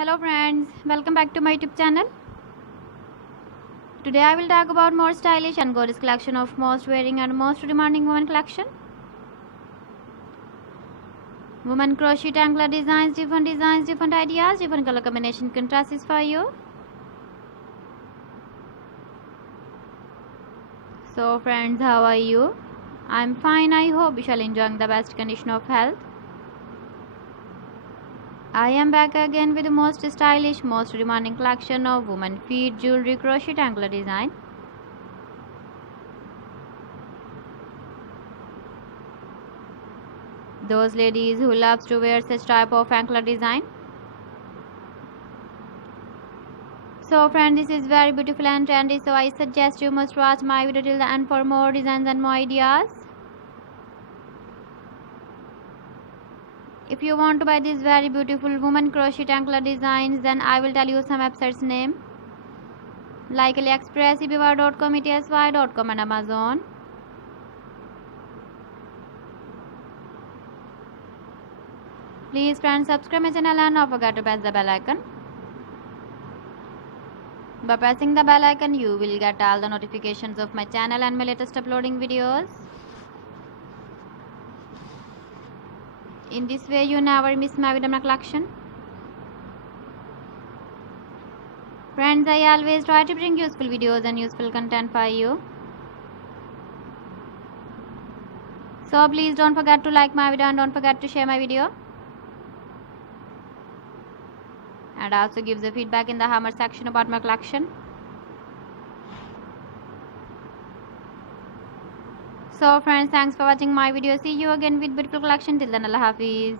Hello friends, welcome back to my YouTube channel. Today I will talk about more stylish and gorgeous collection of most wearing and most demanding women collection. Women crochet anklet designs, different ideas, different color combination contrasts for you. So friends, how are you? I'm fine. I hope you shall enjoying the best condition of health. I am back again with the most stylish, most demanding collection of women feet jewelry crochet anklet design. Those ladies who loves to wear such type of anklet design. So friend, this is very beautiful and trendy, so I suggest you must watch my video till the end for more designs and more ideas. If you want to buy these very beautiful woman crochet anklet designs, then I will tell you some websites name like AliExpress, eBay.com, etsy.com and Amazon. Please friends, subscribe my channel and don't forget to press the bell icon. By pressing the bell icon, you will get all the notifications of my channel and my latest uploading videos. In this way, you never miss my video collection. Friends, I always try to bring useful videos and useful content for you. So please don't forget to like my video and don't forget to share my video. And also give the feedback in the comment section about my collection. So friends, thanks for watching my video. See you again with beautiful collection. Till then, Allah Hafiz.